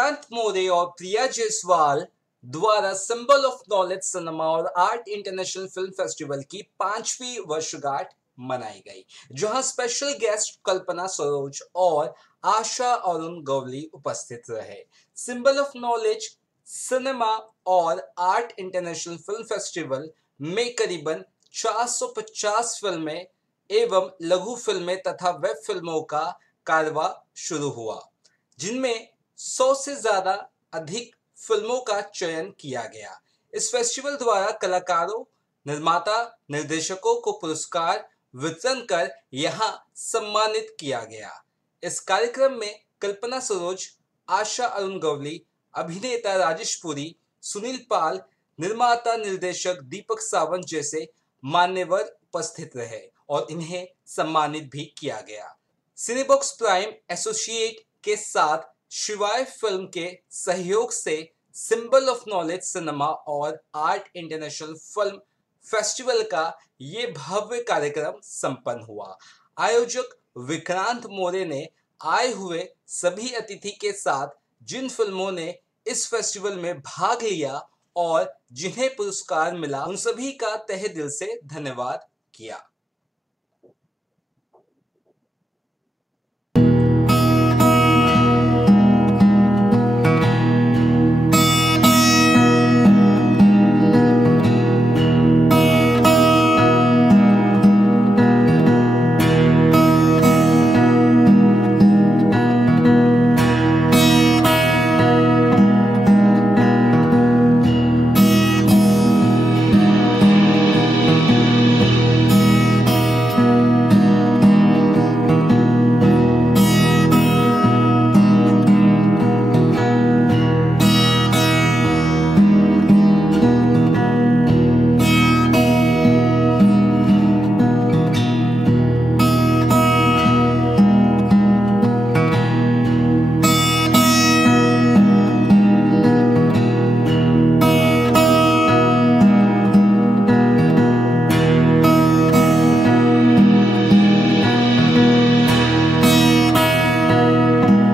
विक्रांत मोरे और प्रिया जायसवाल द्वारा symbol of knowledge cinema और आर्ट इंटरनेशनल फिल्म फेस्टिवल की 5वीं वर्षगांठ मनाई गई, जहां स्पेशल गेस्ट कल्पना सरोज और आशा अरुण गवली उपस्थित रहे। सिंबल ऑफ नॉलेज सिनेमा और आर्ट इंटरनेशनल फिल्म फेस्टिवल में करीबन 450 फिल्में एवं लघु फिल्में तथा वेब फिल्मों का कारवां शुरू हुआ, जिनमें 100 से ज्यादा अधिक फिल्मों का चयन किया गया। इस फेस्टिवल द्वारा कलाकारों, निर्माता, निर्देशकों को पुरस्कार वितरण कर यहां सम्मानित किया गया। इस कार्यक्रम में कल्पना सरोज, आशा अरुण गवली, अभिनेता राजेश पुरी, सुनील पाल, निर्माता निर्देशक दीपक सावंत जैसे मान्यवर उपस्थित रहे और इन्हें सम्मानित भी किया गया। सिनेबॉक्स प्राइम एसोसिएट के साथ शिवाय फिल्म के सहयोग से सिंबल ऑफ नॉलेज सिनेमा और आर्ट इंटरनेशनल फिल्म फेस्टिवल का ये भव्य कार्यक्रम संपन्न हुआ। आयोजक विक्रांत मोरे ने आए हुए सभी अतिथि के साथ जिन फिल्मों ने इस फेस्टिवल में भाग लिया और जिन्हें पुरस्कार मिला, उन सभी का तहे दिल से धन्यवाद किया।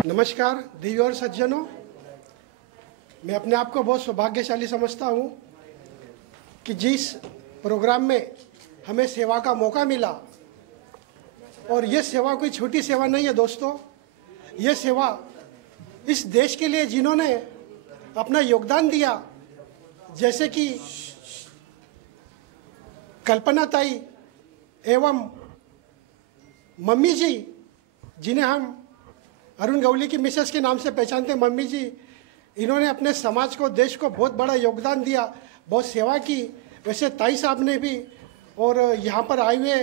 नमस्कार देवी और सज्जनों, मैं अपने आप को बहुत सौभाग्यशाली समझता हूँ कि जिस प्रोग्राम में हमें सेवा का मौका मिला, और ये सेवा कोई छोटी सेवा नहीं है दोस्तों। ये सेवा इस देश के लिए जिन्होंने अपना योगदान दिया, जैसे कि कल्पना ताई एवं मम्मी जी, जिन्हें हम अरुण गवली की मिसेस के नाम से पहचानते हैं, मम्मी जी, इन्होंने अपने समाज को, देश को बहुत बड़ा योगदान दिया, बहुत सेवा की। वैसे ताई साहब ने भी, और यहाँ पर आए हुए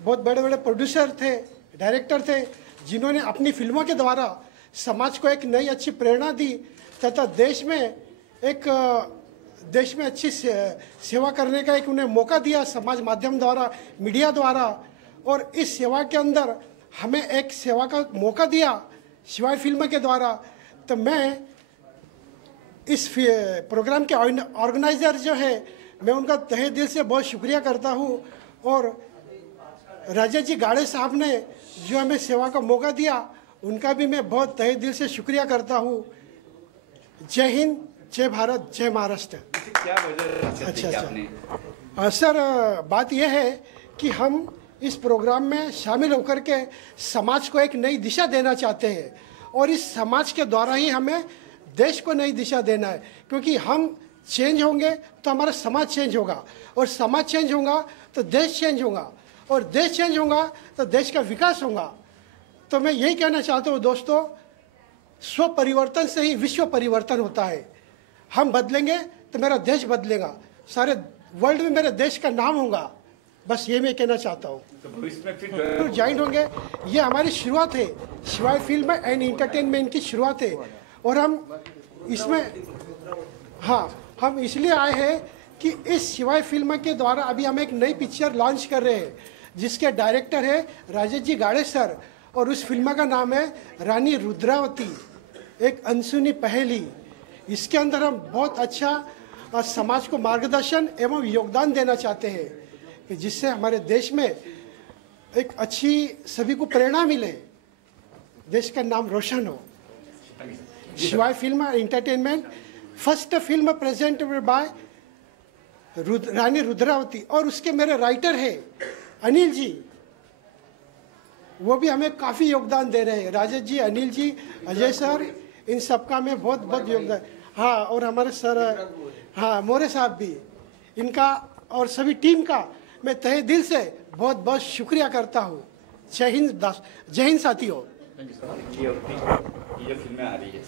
बहुत बड़े बड़े प्रोड्यूसर थे, डायरेक्टर थे, जिन्होंने अपनी फिल्मों के द्वारा समाज को एक नई अच्छी प्रेरणा दी तथा देश में अच्छी सेवा करने का एक उन्हें मौका दिया, समाज माध्यम द्वारा, मीडिया द्वारा। और इस सेवा के अंदर हमें एक सेवा का मौका दिया शिवाय फिल्म के द्वारा। तो मैं इस प्रोग्राम के ऑर्गेनाइजर जो है, मैं उनका तहे दिल से बहुत शुक्रिया करता हूँ। और राजेश जी गाड़े साहब ने जो हमें सेवा का मौका दिया, उनका भी मैं बहुत तहे दिल से शुक्रिया करता हूँ। जय हिंद, जय भारत, जय महाराष्ट्र। क्या वजह? अच्छा सर, बात यह है कि हम इस प्रोग्राम में शामिल होकर के समाज को एक नई दिशा देना चाहते हैं, और इस समाज के द्वारा ही हमें देश को नई दिशा देना है। क्योंकि हम चेंज होंगे तो हमारा समाज चेंज होगा, और समाज चेंज होगा तो देश चेंज होगा, और देश चेंज होगा तो देश का विकास होगा। तो मैं यही कहना चाहता हूँ दोस्तों, स्व परिवर्तन से ही विश्व परिवर्तन होता है। हम बदलेंगे तो मेरा देश बदलेगा, सारे वर्ल्ड में मेरे देश का नाम होगा। बस ये मैं कहना चाहता हूँ। तो ज्वाइन होंगे, ये हमारी शुरुआत है, शिवाय फिल्म एंड इंटरटेनमेंट की शुरुआत है। और हम इसमें हम इसलिए आए हैं कि इस शिवाय फिल्म के द्वारा अभी हम एक नई पिक्चर लॉन्च कर रहे हैं, जिसके डायरेक्टर है राजेश जी गाड़े सर, और उस फिल्म का नाम है रानी रुद्रावती, एक अनसुनी पहेली। इसके अंदर हम बहुत अच्छा समाज को मार्गदर्शन एवं योगदान देना चाहते हैं, कि जिससे हमारे देश में एक अच्छी सभी को प्रेरणा मिले, देश का नाम रोशन हो। Shivay film entertainment, first film presented by Rani Rudravati, और उसके मेरे राइटर है अनिल जी, वो भी हमें काफ़ी योगदान दे रहे हैं। राजेश जी, अनिल जी, अजय सर, इन सबका मैं बहुत बहुत योगदान। हाँ, और हमारे सर, हाँ मोरे साहब भी, इनका और सभी टीम का मैं तहे दिल से बहुत बहुत शुक्रिया करता हूँ। जय हिंद साथियों। ये फिल्में आ रही है,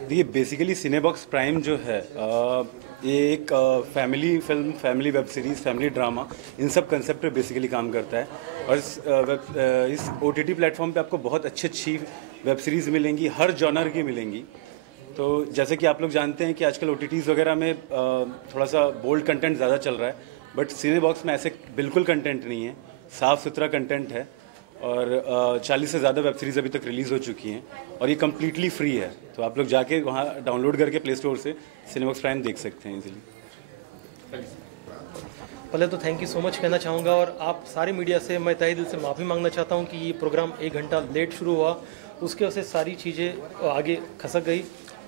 देखिए बेसिकली सिनेबॉक्स प्राइम जो है ये एक family film, family web series, family drama, इन सब कंसेप्ट पे बेसिकली काम करता है। और इस OTT प्लेटफॉर्म पे आपको बहुत अच्छी वेब सीरीज़ मिलेंगी, हर जॉनर की मिलेंगी। तो जैसे कि आप लोग जानते हैं कि आजकल OTTs वगैरह में थोड़ा सा बोल्ड कंटेंट ज़्यादा चल रहा है, बट सिनेबॉक्स में ऐसे बिल्कुल कंटेंट नहीं है, साफ़ सुथरा कंटेंट है। और 40 से ज़्यादा वेब सीरीज़ अभी तक रिलीज़ हो चुकी हैं और ये कम्प्लीटली फ्री है। तो आप लोग जाके वहाँ डाउनलोड करके प्ले स्टोर से सिनेबॉक्स प्राइम देख सकते हैं इजीली। पहले तो थैंक यू सो मच कहना चाहूँगा, और आप सारे मीडिया से मैं तहे दिल से माफ़ी मांगना चाहता हूँ कि ये प्रोग्राम 1 घंटा लेट शुरू हुआ, उसके वजह से सारी चीज़ें आगे खसक गई।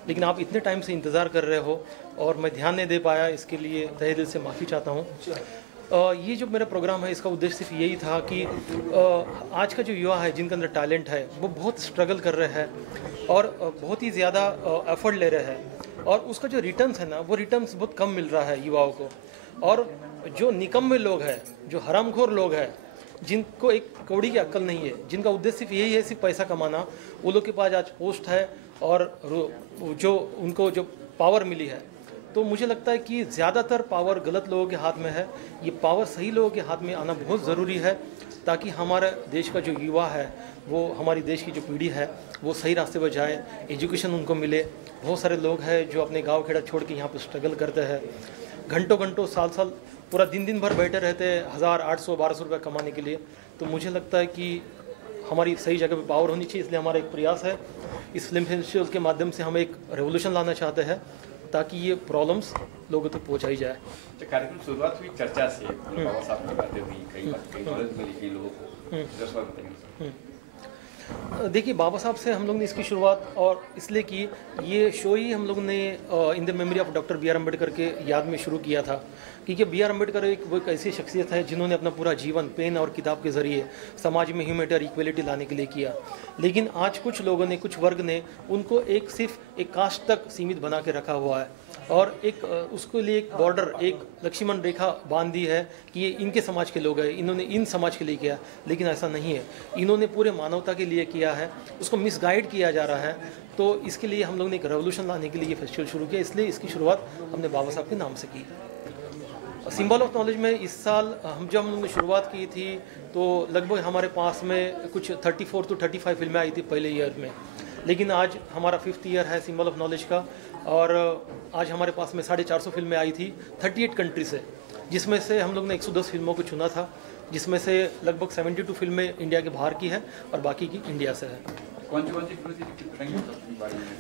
लेकिन आप इतने टाइम से इंतज़ार कर रहे हो और मैं ध्यान नहीं दे पाया, इसके लिए तहे दिल से माफ़ी चाहता हूँ। ये जो मेरा प्रोग्राम है, इसका उद्देश्य सिर्फ यही था कि आज का जो युवा है, जिनके अंदर टैलेंट है, वो बहुत स्ट्रगल कर रहे हैं और बहुत ही ज़्यादा एफर्ट ले रहे हैं, और उसका जो रिटर्न्स है ना, वो रिटर्न्स बहुत कम मिल रहा है युवाओं को। और जो निकम्मे लोग हैं, जो हरामखोर लोग हैं, जिनको एक कौड़ी की अक्ल नहीं है, जिनका उद्देश्य सिर्फ यही है, सिर्फ पैसा कमाना, वो लोग के पास आज पोस्ट है और जो उनको जो पावर मिली है, तो मुझे लगता है कि ज़्यादातर पावर गलत लोगों के हाथ में है। ये पावर सही लोगों के हाथ में आना बहुत ज़रूरी है, ताकि हमारे देश का जो युवा है, वो हमारी देश की जो पीढ़ी है, वो सही रास्ते पर जाए, एजुकेशन उनको मिले। बहुत सारे लोग हैं जो अपने गांव खेड़ा छोड़ के यहाँ पर स्ट्रगल करते हैं, घंटों घंटों साल पूरा दिन भर बैठे रहते हैं 1000, 800, 1200 रुपये कमाने के लिए। तो मुझे लगता है कि हमारी सही जगह पे पावर होनी चाहिए, इसलिए हमारा एक प्रयास है। इस फिल्म फेस्टिवल के माध्यम से हम एक रेवोल्यूशन लाना चाहते हैं, ताकि ये प्रॉब्लम्स लोगों तक पहुंचाई जाए। तो कार्यक्रम शुरुआत हुई चर्चा से, बाबा साहब की बातें हुई, कई नॉलेज मिली कई लोगों को। देखिए, बाबा साहब से हम लोग ने इसकी शुरुआत और इसलिए की, ये शो ही हम लोग ने in the memory of doctor B.R. Ambedkar के याद में शुरू किया था, क्योंकि B.R. अम्बेडकर वो एक ऐसी शख्सियत है जिन्होंने अपना पूरा जीवन पेन और किताब के ज़रिए समाज में ह्यूमैनिटी और इक्वलिटी लाने के लिए किया। लेकिन आज कुछ लोगों ने, कुछ वर्ग ने उनको सिर्फ एक कास्ट तक सीमित बना के रखा हुआ है, और उसके लिए एक बॉर्डर, एक लक्ष्मण रेखा बांध दी है कि ये इनके समाज के लोग हैं, इन्होंने इन समाज के लिए किया। लेकिन ऐसा नहीं है, इन्होंने पूरे मानवता के लिए किया है, उसको मिसगाइड किया जा रहा है। तो इसके लिए हम लोग ने एक रेवोल्यूशन लाने के लिए ये फेस्टिवल शुरू किया, इसलिए इसकी शुरुआत हमने बाबा साहब के नाम से की। सिंबल ऑफ नॉलेज में इस साल जब हम लोगों ने शुरुआत की थी, तो लगभग हमारे पास में कुछ 34 to 35 फिल्में आई थी पहले ईयर में। लेकिन आज हमारा 5th ईयर है सिंबल ऑफ नॉलेज का, और आज हमारे पास में 450 फिल्में आई थी 38 कंट्री से, जिसमें से हम लोग ने 110 फिल्मों को चुना था, जिसमें से लगभग 72 फिल्में इंडिया के बाहर की है और बाकी की इंडिया से है। कौन सी फिल्म?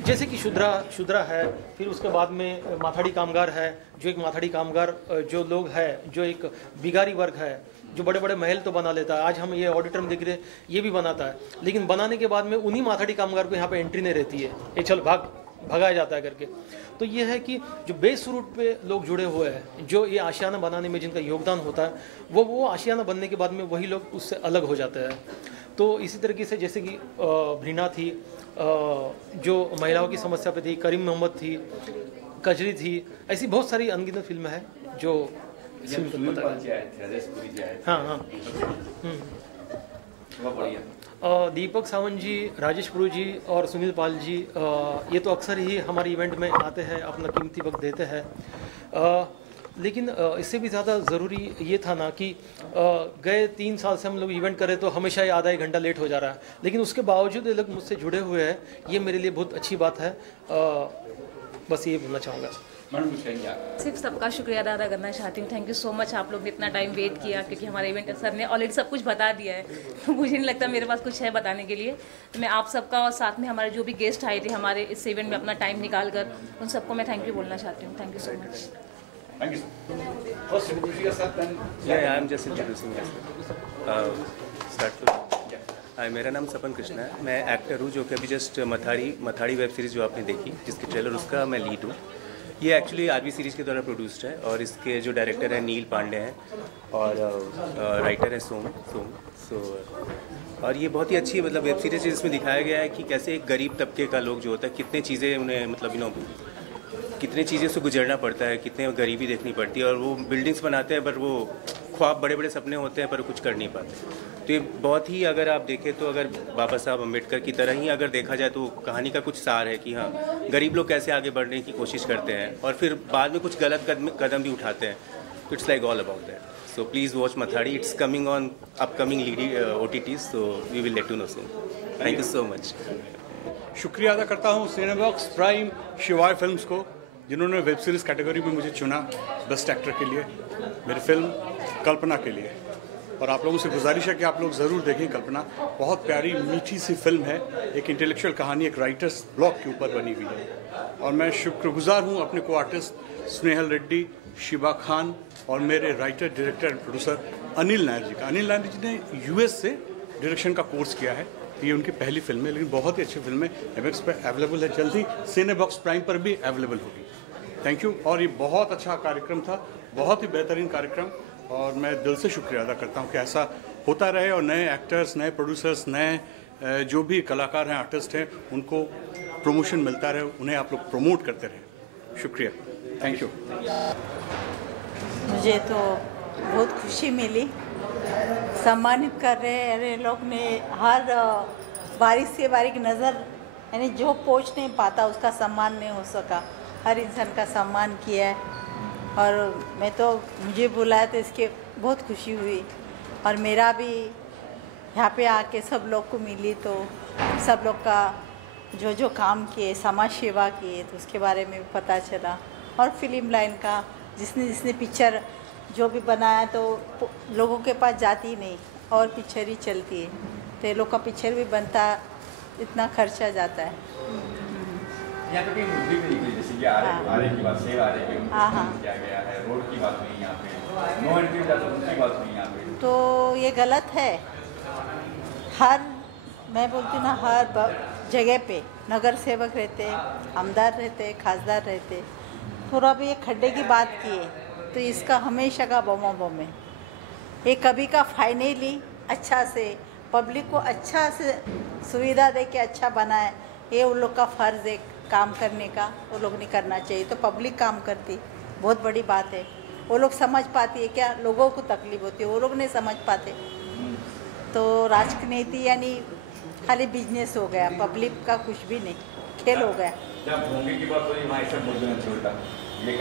जैसे कि शुद्रा है, फिर उसके बाद में माथाड़ी कामगार है, जो एक माथाड़ी कामगार जो लोग है, जो एक बिगारी वर्ग है, जो बड़े बड़े महल तो बना लेता है। आज हम ये ऑडिटर में देख रहे हैं, ये भी बनाता है, लेकिन बनाने के बाद में उन्हीं माथाड़ी कामगार को यहाँ पे एंट्री नहीं रहती है, ये चल भगाया जाता है करके। तो ये है कि जो बेस रूट पे लोग जुड़े हुए हैं, जो ये आशियाना बनाने में जिनका योगदान होता है, वो आशियाना बनने के बाद में वही लोग उससे अलग हो जाते हैं। तो इसी तरीके से जैसे कि भरीना थी, जो महिलाओं की समस्या पे थी, करीम मोहम्मद थी, कजरी थी, ऐसी बहुत सारी अनगिनत फिल्में हैं जो हाँ दीपक सावंत जी, राजेश पुरी जी और सुनील पाल जी, ये तो अक्सर ही हमारे इवेंट में आते हैं, अपना कीमती वक्त देते हैं। लेकिन इससे भी ज़्यादा ज़रूरी ये था ना कि गए 3 साल से हम लोग इवेंट करें तो हमेशा ही आधा 1 घंटा लेट हो जा रहा है, लेकिन उसके बावजूद ये लोग मुझसे जुड़े हुए हैं, ये मेरे लिए बहुत अच्छी बात है। बस ये बोलना चाहूँगा। सिर्फ सबका शुक्रिया अदा करना चाहती हूँ। थैंक यू सो मच, आप लोग ने इतना टाइम वेट किया, क्योंकि हमारे इवेंट सर ने ऑलरेडी सब कुछ बता दिया है, तो मुझे नहीं लगता मेरे पास कुछ है बताने के लिए। तो मैं आप सबका और साथ में हमारे जो भी गेस्ट आए थे हमारे इस इवेंट में अपना टाइम निकाल कर, उन सबको मैं थैंक यू बोलना चाहती हूँ। Thank you so much. Thank you. First, introduce yourself and I'm just introducing myself. Start with. Yeah. हाय, मेरा नाम सपन कृष्णा है। मैं एक्टर हूँ जो कि अभी जस्ट मथाड़ी वेब सीरीज़ जो आपने देखी, जिसके ट्रेलर उसका मैं लीड हूँ। ये एक्चुअली आरबी सीरीज़ के द्वारा प्रोड्यूस्ड है और इसके जो डायरेक्टर हैं नील पांडे हैं और राइटर हैं सोम। और ये बहुत ही अच्छी मतलब वेब सीरीज़ है जिसमें दिखाया गया है कि कैसे एक गरीब तबके का लोग जो होता है कितनी चीज़ें उन्हें मतलब कितनी चीज़ें से गुजरना पड़ता है, कितने गरीबी देखनी पड़ती है और वो बिल्डिंग्स बनाते हैं पर वो ख्वाब बड़े बड़े सपने होते हैं पर कुछ कर नहीं पाते। तो ये बहुत ही अगर आप देखें तो अगर बाबा साहब अम्बेडकर की तरह ही अगर देखा जाए तो कहानी का कुछ सार है कि हाँ गरीब लोग कैसे आगे बढ़ने की कोशिश करते हैं और फिर बाद में कुछ गलत कदम भी उठाते हैं। It's like all about that. So please watch Mathadi. It's coming on upcoming OTTs, so we will let you know soon. Thank you so much. शुक्रिया अदा करता हूँ सिनेबॉक्स प्राइम शिवाय फिल्म्स को जिन्होंने वेब सीरीज़ कैटेगरी में मुझे चुना बेस्ट एक्टर के लिए, मेरी फिल्म कल्पना के लिए। और आप लोगों से गुजारिश है कि आप लोग ज़रूर देखें कल्पना। बहुत प्यारी मीठी सी फिल्म है, एक इंटेलेक्चुअल कहानी एक राइटर्स ब्लॉक के ऊपर बनी हुई है। और मैं शुक्रगुजार हूँ अपने को आर्टिस्ट स्नेहल रेड्डी, शिबा खान और मेरे writer director and producer Anil Nair ji का। अनिल नायर जी ने यूएस से डायरेक्शन का कोर्स किया है, ये उनकी पहली फिल्म है लेकिन बहुत ही अच्छी फिल्म है। एमएक्स पर अवेलेबल है, जल्दी सिनेबॉक्स प्राइम पर भी अवेलेबल होगी। Thank you. और ये बहुत अच्छा कार्यक्रम था, बहुत ही बेहतरीन कार्यक्रम और मैं दिल से शुक्रिया अदा करता हूँ कि ऐसा होता रहे और नए एक्टर्स, नए प्रोड्यूसर्स, नए जो भी कलाकार हैं, आर्टिस्ट हैं, उनको प्रमोशन मिलता रहे, उन्हें आप लोग प्रमोट करते रहे। शुक्रिया, थैंक यू। मुझे तो बहुत खुशी मिली, सम्मानित कर रहे लोग ने हर बारीक से बारीक नज़र, यानी जो पहुंच नहीं पाता उसका सम्मान नहीं हो सका, हर इंसान का सम्मान किया है। और मैं तो मुझे बुलाया तो इसके बहुत खुशी हुई और मेरा भी यहाँ पे आके सब लोग को मिली तो सब लोग का जो जो काम किए, समाज सेवा किए तो उसके बारे में पता चला। और फिल्म लाइन का जिसने पिक्चर जो भी बनाया तो लोगों के पास जाती नहीं और पिक्चर ही चलती है, तो ये लोग का पिक्चर भी बनता, इतना खर्चा जाता है। यहाँ पे मुद्दे भी निकली जैसे कि आरे की बात, सेव आरे के किया गया है, रोड की बात हुई यहाँ पे, नो एंट्री की बात हुई यहाँ पे, तो ये गलत है। मैं बोलती ना हर जगह पे नगर सेवक रहते, आमदार रहते, खासदार रहते, थोड़ा भी ये खड्डे की बात की है तो इसका हमेशा का बम है। ये कभी का फाइनली अच्छा से पब्लिक को अच्छा से सुविधा दे के अच्छा बनाए, ये उन लोग का फ़र्ज़ है काम करने का, वो लोग नहीं करना चाहिए। तो पब्लिक काम करती, बहुत बड़ी बात है। वो लोग समझ पाती है क्या लोगों को तकलीफ होती है, वो लोग नहीं समझ पाते। तो राजनीति यानी खाली बिजनेस हो गया, पब्लिक का कुछ भी नहीं, खेल हो गया। भोंगी की बात हुई वहाँ सब बोल देना छोटा,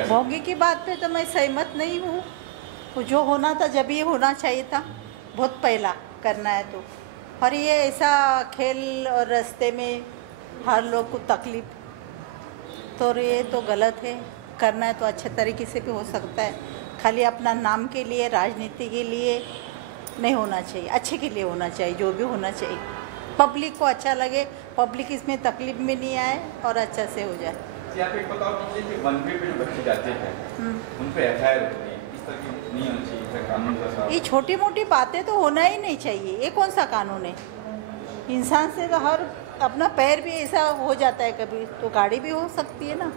भोंगी की बात पे तो मैं सहमत नहीं हूँ। जो होना था जब ये होना चाहिए था, बहुत पहला करना है तो। और ये ऐसा खेल और रास्ते में हर लोग को तकलीफ, तो ये तो गलत है। करना है तो अच्छे तरीके से भी हो सकता है, खाली अपना नाम के लिए, राजनीति के लिए नहीं होना चाहिए, अच्छे के लिए होना चाहिए। जो भी होना चाहिए पब्लिक को अच्छा लगे, पब्लिक इसमें तकलीफ में नहीं आए और अच्छा से हो जाए। आप एक बताओ कि वन वे पे जो बच्चे जाते हैं उन पे एफआईआर होती है, इस तरह की नहीं होनी चाहिए कानून का। ये छोटी मोटी बातें तो होना ही नहीं चाहिए, ये कौन सा कानून है? इंसान से तो हर अपना पैर भी ऐसा हो जाता है कभी, तो गाड़ी भी हो सकती है ना।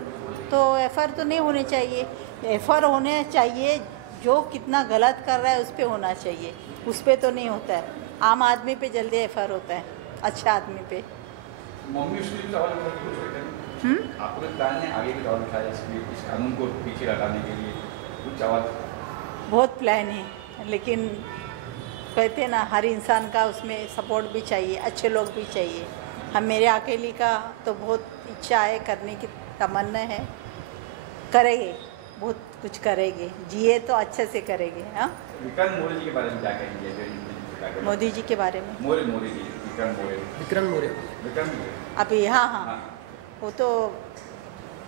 तो एफआईआर तो नहीं होने चाहिए। एफआईआर होने चाहिए जो कितना गलत कर रहा है उस पर होना चाहिए, उस पर तो नहीं होता है। आम आदमी पे जल्दी एफआईआर होता है, अच्छे आदमी पे। आपको प्लान है आगे भी और उठाया इस कानून को पीछे हटाने के लिए कुछ आवाज़? बहुत प्लान है, लेकिन कहते हैं ना हर इंसान का उसमें सपोर्ट भी चाहिए, अच्छे लोग भी चाहिए। हम मेरे अकेली का तो बहुत इच्छा है, करने की तमन्ना है, करेंगे, बहुत कुछ करेंगे, जिए तो अच्छे से करेंगे। हाँ, विक्रम मोरे जी के बारे में क्या कहेंगे? मोदी जी के बारे में? मोरे जी, विक्रम मोरे। अभी हाँ, वो तो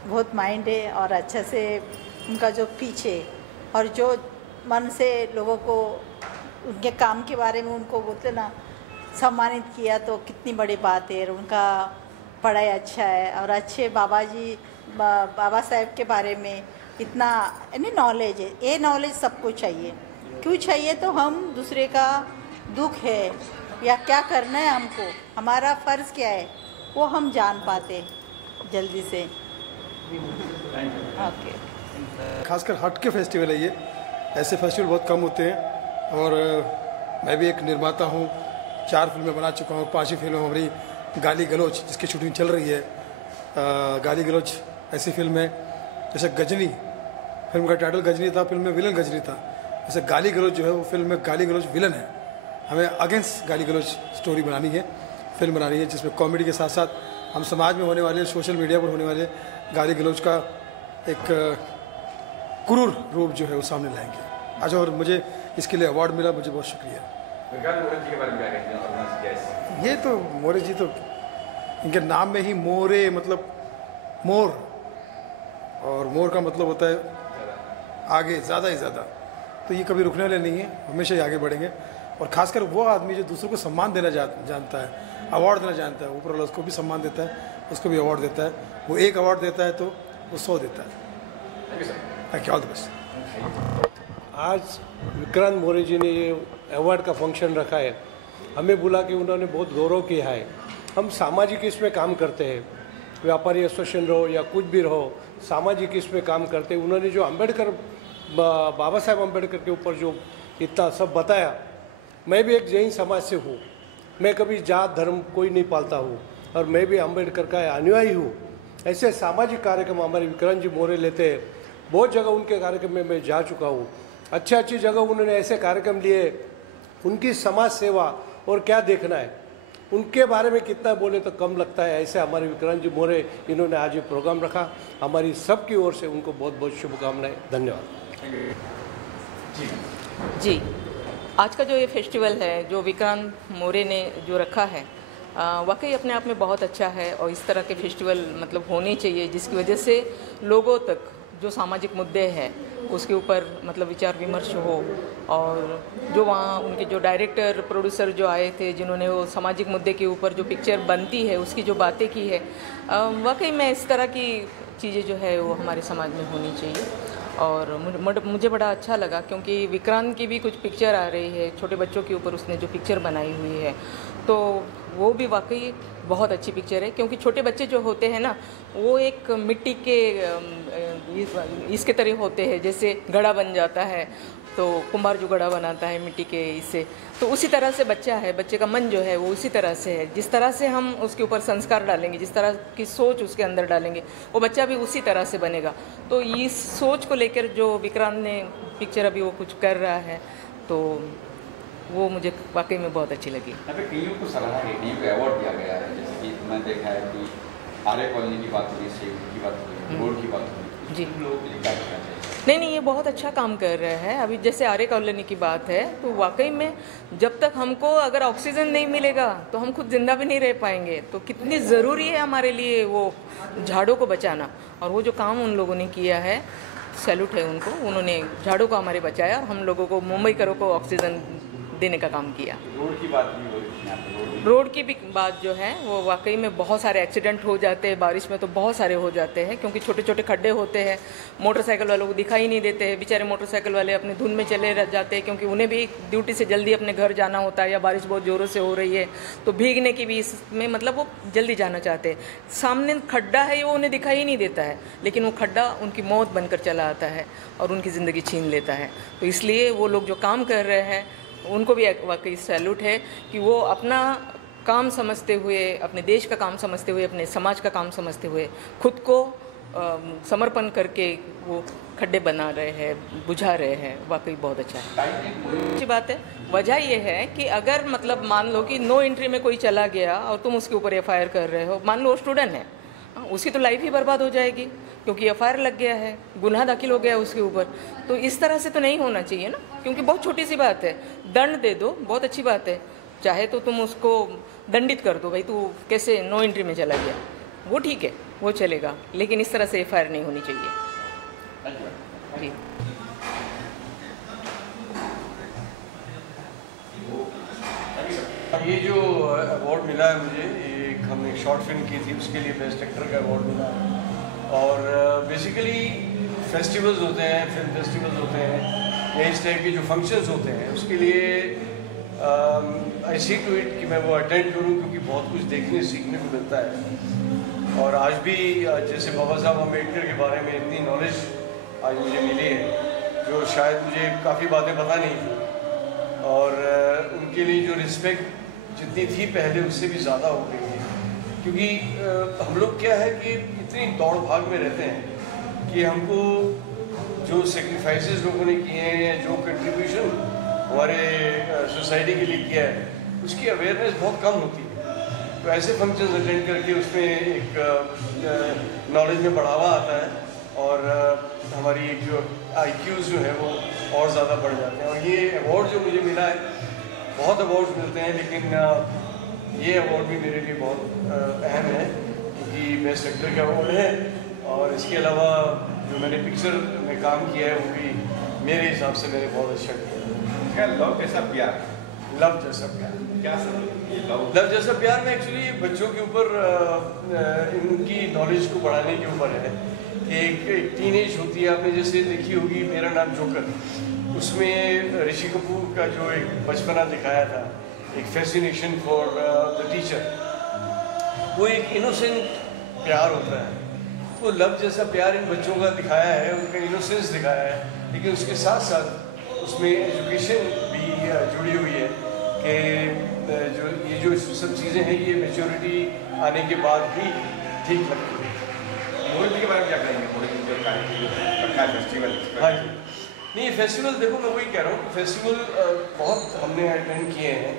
बहुत माइंड है और अच्छे से उनका जो पीछे और जो मन से लोगों को उनके काम के बारे में उनको बोलते ना सम्मानित किया तो कितनी बड़ी बात है। उनका पढ़ाई अच्छा है और अच्छे बाबा साहेब के बारे में इतना यानी नॉलेज है। ये नॉलेज सबको चाहिए। क्यों चाहिए? तो हम दूसरे का दुख है या क्या करना है हमको, हमारा फ़र्ज़ क्या है, वो हम जान पाते जल्दी से। ओके। खासकर हट के फेस्टिवल है ये, ऐसे फेस्टिवल बहुत कम होते हैं। और मैं भी एक निर्माता हूँ, 4 फिल्में बना चुका हूँ। 5वीं फिल्म हमारी गाली गलोच, जिसकी शूटिंग चल रही है। गाली गलोच ऐसी फिल्म है जैसे गजनी, फिल्म का टाइटल गजनी था, फिल्म में विलन गजनी था। जैसे गाली गलोच जो है वो फिल्म में गाली गलोच विलन है। हमें अगेंस्ट गाली गलोच स्टोरी बनानी है, फिल्म बनानी है, जिसमें कॉमेडी के साथ साथ हम समाज में होने वाले, सोशल मीडिया पर होने वाले गाली गलोच का एक क्रूर रूप जो है वो सामने लाएंगे आज। और मुझे इसके लिए अवार्ड मिला, मुझे बहुत शुक्रिया। ये तो मोरे जी तो इनके नाम में ही मोरे मतलब मोर, और मोर का मतलब होता है आगे, ज़्यादा ही ज़्यादा। तो ये कभी रुकने वाले नहीं है, हमेशा ही आगे बढ़ेंगे। और खासकर वो आदमी जो दूसरों को सम्मान देना जानता है, अवार्ड देना जानता है, ऊपर वाला उसको भी सम्मान देता है, उसको भी अवार्ड देता है। वो एक अवार्ड देता है तो वो 100 देता है। Thank you, all the best. आज विक्रांत मोरे जी ने ये अवार्ड का फंक्शन रखा है, हमें बुला के उन्होंने बहुत गौरव किया है। हम सामाजिक इसमें काम करते हैं, व्यापारी एसोसिएशन रहो या कुछ भी रहो, सामाजिक इसमें काम करते हैं। उन्होंने जो अम्बेडकर, बाबा साहेब अम्बेडकर के ऊपर जो इतना सब बताया, मैं भी एक जैन समाज से हूँ, मैं कभी जात धर्म कोई नहीं पालता हूँ, और मैं भी अम्बेडकर का अनुयायी हूँ। ऐसे सामाजिक कार्यक्रम हमारे विक्रांत जी मोरे लेते हैं। बहुत जगह उनके कार्यक्रम में मैं जा चुका हूँ, अच्छी जगह उन्होंने ऐसे कार्यक्रम लिए। उनकी समाज सेवा और क्या देखना है, उनके बारे में कितना बोले तो कम लगता है। ऐसे हमारे विक्रांत जी मोरे इन्होंने आज ये प्रोग्राम रखा, हमारी सबकी ओर से उनको बहुत बहुत शुभकामनाएं। धन्यवाद जी। आज का जो ये फेस्टिवल है जो विक्रांत मोरे ने जो रखा है, वाकई अपने आप में बहुत अच्छा है। और इस तरह के फेस्टिवल मतलब होने चाहिए, जिसकी वजह से लोगों तक जो सामाजिक मुद्दे हैं उसके ऊपर मतलब विचार विमर्श हो। और जो वहाँ उनके जो डायरेक्टर प्रोड्यूसर जो आए थे, जिन्होंने वो सामाजिक मुद्दे के ऊपर जो पिक्चर बनती है उसकी जो बातें की है, वाकई में इस तरह की चीज़ें जो है वो हमारे समाज में होनी चाहिए। और मुझे बड़ा अच्छा लगा, क्योंकि विक्रांत की भी कुछ पिक्चर आ रही है, छोटे बच्चों के ऊपर उसने जो पिक्चर बनाई हुई है, तो वो भी वाकई बहुत अच्छी पिक्चर है। क्योंकि छोटे बच्चे जो होते हैं ना, वो एक मिट्टी के इसके तरह होते हैं, जैसे घड़ा बन जाता है तो कुम्हार जो घड़ा बनाता है मिट्टी के इससे, तो उसी तरह से बच्चा है, बच्चे का मन जो है वो उसी तरह से है। जिस तरह से हम उसके ऊपर संस्कार डालेंगे, जिस तरह की सोच उसके अंदर डालेंगे, वो बच्चा भी उसी तरह से बनेगा। तो इस सोच को लेकर जो विक्रांत ने पिक्चर अभी वो कुछ कर रहा है, तो वो मुझे वाकई में बहुत अच्छी लगी। यहाँ पे कईयों को सराहा गई, कईयों को अवार्ड दिया गया है। जैसे कि मैं देखा है कि आर्य कॉलोनी की बात हुई, सेव की बात हुई, रोड की बात हुई, जी लोगों के लिए क्या करना चाहिए? नहीं, ये बहुत अच्छा काम कर रहे हैं। अभी जैसे आर्य कॉलोनी की बात है, तो वाकई में जब तक हमको अगर ऑक्सीजन नहीं मिलेगा तो हम खुद जिंदा भी नहीं रह पाएंगे। तो कितनी ज़रूरी है हमारे लिए वो झाड़ों को बचाना, और वो जो काम उन लोगों ने किया है, सैल्यूट है उनको। उन्होंने झाड़ों को हमारे बचाया और हम लोगों को, मुंबई करों को ऑक्सीजन देने का काम किया। रोड की बात नहीं हो रही, रोड की भी बात जो है वो वाकई में बहुत सारे एक्सीडेंट हो जाते हैं, बारिश में तो बहुत सारे हो जाते हैं, क्योंकि छोटे छोटे खड्डे होते हैं। मोटरसाइकिल वालों को दिखाई नहीं देते हैं, बेचारे मोटरसाइकिल वाले अपनी धुन में चले रह जाते हैं, क्योंकि उन्हें भी ड्यूटी से जल्दी अपने घर जाना होता है, या बारिश बहुत ज़ोरों से हो रही है तो भीगने की भी इसमें मतलब वो जल्दी जाना चाहते हैं। सामने खड्डा है वो उन्हें दिखाई ही नहीं देता है, लेकिन वो खड्डा उनकी मौत बनकर चला आता है और उनकी ज़िंदगी छीन लेता है। तो इसलिए वो लोग जो काम कर रहे हैं उनको भी वाकई सैल्यूट है कि वो अपना काम समझते हुए, अपने देश का काम समझते हुए, अपने समाज का काम समझते हुए खुद को समर्पण करके वो खड्डे बना रहे हैं, बुझा रहे हैं। वाकई बहुत अच्छा है, अच्छी बात है। वजह ये है कि अगर मतलब मान लो कि नो एंट्री में कोई चला गया और तुम उसके ऊपर FIR कर रहे हो, मान लो वो स्टूडेंट है, उसकी तो लाइफ ही बर्बाद हो जाएगी, क्योंकि FIR लग गया है, गुनाह दाखिल हो गया उसके ऊपर। तो इस तरह से तो नहीं होना चाहिए ना, क्योंकि बहुत छोटी सी बात है, दंड दे दो, बहुत अच्छी बात है। चाहे तो तुम उसको दंडित कर दो, भाई तू कैसे नो एंट्री में चला गया, वो ठीक है, वो चलेगा, लेकिन इस तरह से FIR नहीं होनी चाहिए। जी। ये जो अवार्ड मिला है मुझे, हमने एक शॉर्ट फिल्म की थी, उसके लिए बेस्ट एक्टर का अवार्ड मिला है। और बेसिकली फेस्टिवल्स होते हैं, फिल्म फेस्टिवल्स होते हैं, या इस टाइप के जो फंक्शंस होते हैं, उसके लिए आई सी टू इट कि मैं वो अटेंड करूं, क्योंकि बहुत कुछ देखने सीखने को मिलता है। और आज भी जैसे बाबा साहब अम्बेडकर के बारे में इतनी नॉलेज आज मुझे मिली है जो शायद मुझे काफ़ी बातें पता नहीं थी, और उनके लिए जो रिस्पेक्ट जितनी थी पहले उससे भी ज़्यादा हो गई है। क्योंकि हम लोग क्या है कि इतनी दौड़ भाग में रहते हैं कि हमको जो सेक्रीफाइसेस लोगों ने किए हैं या जो कंट्रीब्यूशन हमारे सोसाइटी के लिए किया है उसकी अवेयरनेस बहुत कम होती है। तो ऐसे फंक्शंस अटेंड करके उसमें एक नॉलेज में बढ़ावा आता है और हमारी एक जो IQs जो है वो और ज़्यादा बढ़ जाते हैं। और ये अवार्ड जो मुझे मिला है, बहुत अवार्ड्स मिलते हैं लेकिन ये अवार्ड भी मेरे लिए बहुत अहम है, क्योंकि बेस्ट एक्टर का अवार्ड है और इसके अलावा जो मैंने पिक्चर में काम किया है वो भी मेरे हिसाब से मैंने बहुत अच्छा किया। लव जैसा प्यार, लव जैसा प्यार क्या लव जैसा प्यार में एक्चुअली बच्चों के ऊपर इनकी नॉलेज को बढ़ाने के ऊपर है। एक टीनेज होती है, आपने जैसे देखी होगी मेरा नाम जोकर, उसमें ऋषि कपूर का जो एक बचपना दिखाया था, एक फैसिनेशन फॉर द टीचर, वो एक इनोसेंट प्यार होता है। वो लव जैसा प्यार इन बच्चों का दिखाया है, उनका इनोसेंस दिखाया है, लेकिन उसके साथ साथ उसमें एजुकेशन भी जुड़ी हुई है कि जो सब चीज़ें हैं ये मैच्योरिटी आने के बाद ही ठीक लगती है। मोहित के बारे में क्या कहेंगे? मोहित जो फेस्टिवल, हाँ जी, नहीं फेस्टिवल देखो मैं वही कह रहा हूँ कि फेस्टिवल बहुत हमने अटेंड किए हैं,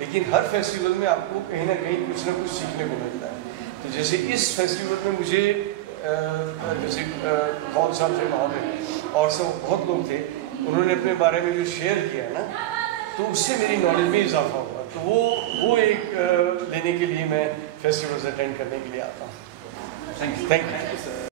लेकिन हर फेस्टिवल में आपको कहीं ना कहीं कुछ ना कुछ सीखने को मिलता है। तो जैसे इस फेस्टिवल में मुझे जैसे कौन साहब थे वहाँ पे और सब बहुत लोग थे, उन्होंने अपने बारे में जो शेयर किया ना, तो उससे मेरी नॉलेज में इजाफा हुआ। तो वो एक लेने के लिए मैं फेस्टिवल्स अटेंड करने के लिए आता हूँ। Thank you. Thank you sir.